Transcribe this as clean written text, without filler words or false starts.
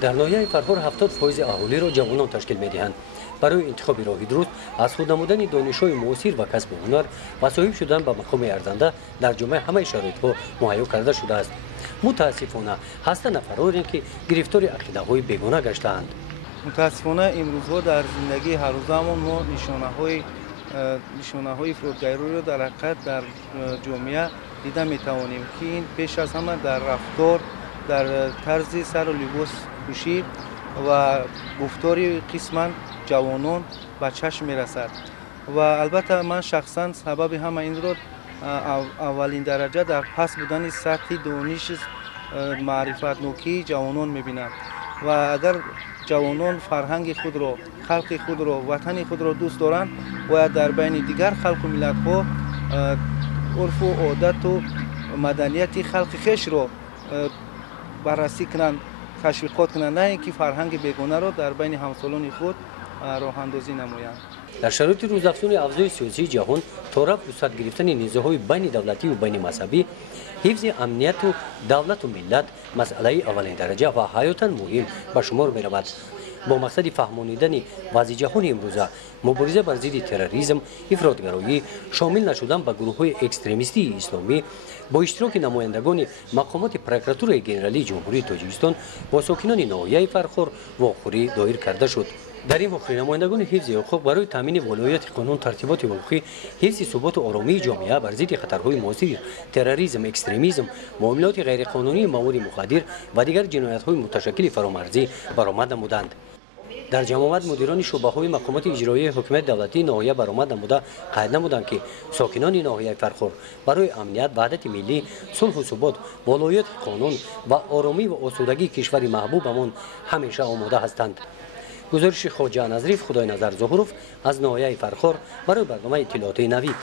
در ناحیه فرخور 70% اهالی را جوانان تشکیل می‌دهند. برای انتخاب راه درست از خود نمودن دانش‌های معاصر و کسب هنر و صاحب شدن به مقام ارزنده در جامعه همه شرایط‌ها مهیا کرده شده است. متاسفانه هستند افرادی که گرفتار عقیده‌های بیگانه گشته‌اند. متاسفانه امروزها در زندگی هر روزمون ما نشانه‌های فرودگری را در حقیقت در جامعه دیده می‌توانیم که این پیش از همه در رفتار، در طرز سر و لباس پوشی و گفتاری قسما جوانان به چشم می‌رسد و البته من شخصا سبب همه این را اولین درجه در پس بودن سطح دانش معرفت نوکی جوانان می‌بینم و اگر جوانان فرهنگ خود را، خلق خود را، وطن خود را دوست دارند باید در بین دیگر خلق و ملت‌ها عرف و عادت و مدنیت خلق خویش را بررسی کنند، تشویقات کنند، نه اینکه فرهنگ بیگانه را در بین همسالان خود راه اندازی نمایند. در شرایط روزافزون اوضاع سیاسی جهان تا رفع وسعت گرفتن نیزه‌های بین دولتی و بین مذهبی، حفظ امنیت و دولت و ملت مسئله اولین درجه و حیاتاً مهم به شمار می‌رود. با مقصد فهمانیدن وضع جهان امروزه، مبارزه بر ضد تروریسم، افراطگرایی، شامل نشدن به گروه‌های اکستریمیستی اسلامی با اشتراک نمایندگان مقامات پروکراتور گنرالی جمهوری تاجیکستان با ساکنان ناحیه فرخور واخوری دایر کرده شد. در این واقعه نمایندگان حفظ حقوق برای تامین ولایت قانون، ترتیبات حقوقی، حفظ ثبات و آرامی جامعه بر ضد خطرهای معاصر تروریسم، اکستریمیسم، معاملات غیرقانونی مواد مخدر و دیگر جنایت‌های متشکل فرامرزی برآمد نمودند. در جماعت مدیران شعبه‌های مقامات اجرایی حکومت دولتی ناحیه برآمد نموده قید نمودند که ساکنان ناحیه فرخور برای امنیت، وحدت ملی، صلح و ثبات، ولایت قانون و آرامی و آسودگی کشور محبوبمان همیشه آماده هستند. گزارش خواجه نظریف خدای نظر ظهوروف از ناحیه فرخور برای برنامه اطلاعاتی نوید.